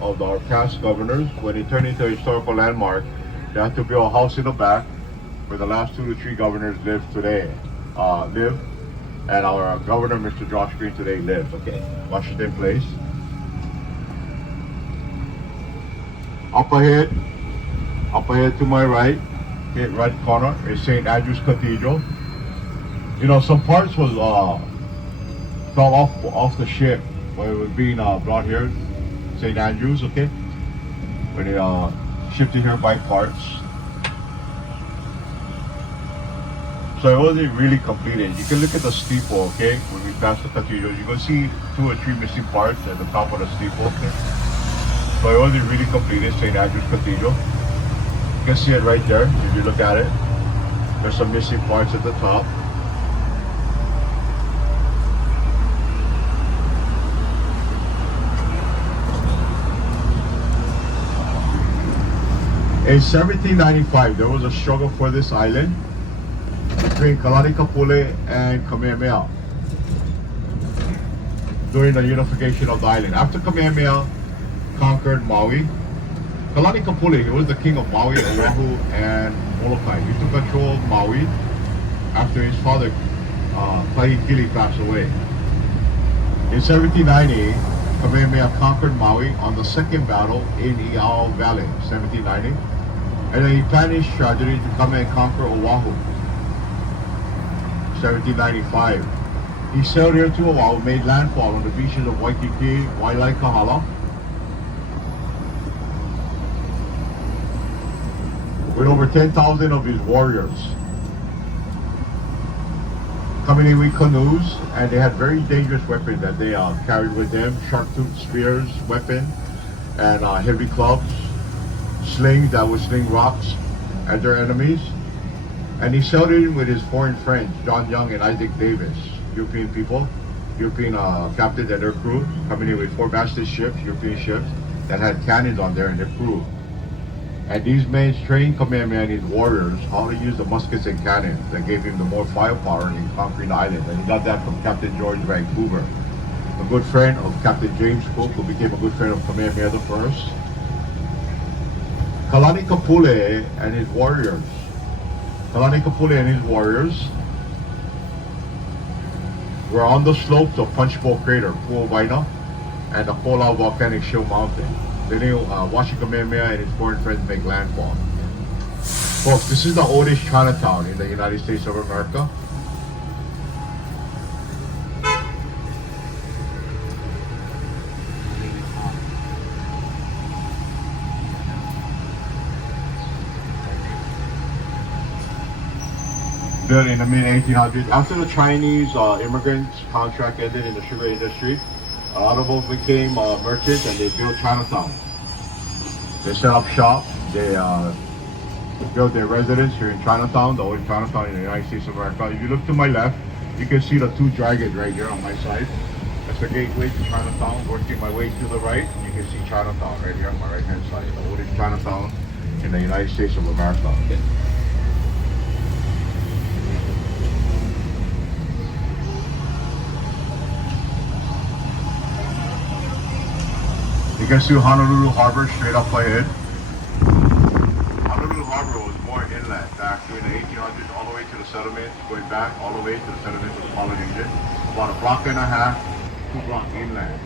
of our past governors. When it turned into a historical landmark, they had to build a house in the back where the last 2 to 3 governors live today. And our governor, Mr. Josh Green, today lives. Okay, Washington Place. Up ahead to my right, hit right corner is St. Andrew's Cathedral. You know, some parts was fell off the ship when it was being brought here, St. Andrews. Okay, when it shifted here by parts. So it wasn't really completed. You can look at the steeple, okay? When we pass the cathedral, you can see 2 or 3 missing parts at the top of the steeple. Okay? So it wasn't really completed, St. Andrew's Cathedral. You can see it right there if you look at it. There's some missing parts at the top. In 1795, there was a struggle for this island between Kalani Kapule and Kamehameha during the unification of the island. After Kamehameha conquered Maui, Kalani Kapule, he was the king of Maui, Oahu, and Molokai. He took control of Maui after his father, Kahekili, passed away. In 1790, Kamehameha conquered Maui on the second battle in Iao Valley, 1790. And then he planned his strategy to come and conquer Oahu, 1795. He sailed here to Oahu, made landfall on the beaches of Waikiki, Waialaikahala, with over 10,000 of his warriors coming in with canoes, and they had very dangerous weapons that they carried with them: sharp-toothed spears, weapon, and heavy clubs, slings that would sling rocks at their enemies. And he sailed in with his foreign friends, John Young and Isaac Davis, European people, European captains and their crew, coming in with 4-masted ships, European ships, that had cannons on there in their crew. And these men trained Kamehameha and his warriors how to use the muskets and cannons that gave him the more firepower in conquering the island. And he got that from Captain George Vancouver, a good friend of Captain James Cook, who became a good friend of Kamehameha I. Kalani Kapule and his warriors. Kalani Kapule and his warriors were on the slopes of Punchbowl Crater, Pu'uwaina, and the Kolau Volcanic Shield Mountain. Then they watching Kamehameha and his foreign friends make landfall. Folks, this is the oldest Chinatown in the United States of America. Built in the mid-1800s. After the Chinese immigrants contract ended in the sugar industry, a lot of them became merchants, and they built Chinatown. They set up shop. They built their residence here in Chinatown, the old Chinatown in the United States of America. If you look to my left, you can see the 2 dragons right here on my side. That's the gateway to Chinatown. Working my way to the right, you can see Chinatown right here on my right-hand side, the oldest Chinatown in the United States of America. You can see Honolulu Harbor straight up ahead. Honolulu Harbor was more inland back during the 1800s, all the way to the settlements, going back all the way to the settlements of Polynesian. About a block and a half, 2 blocks inland.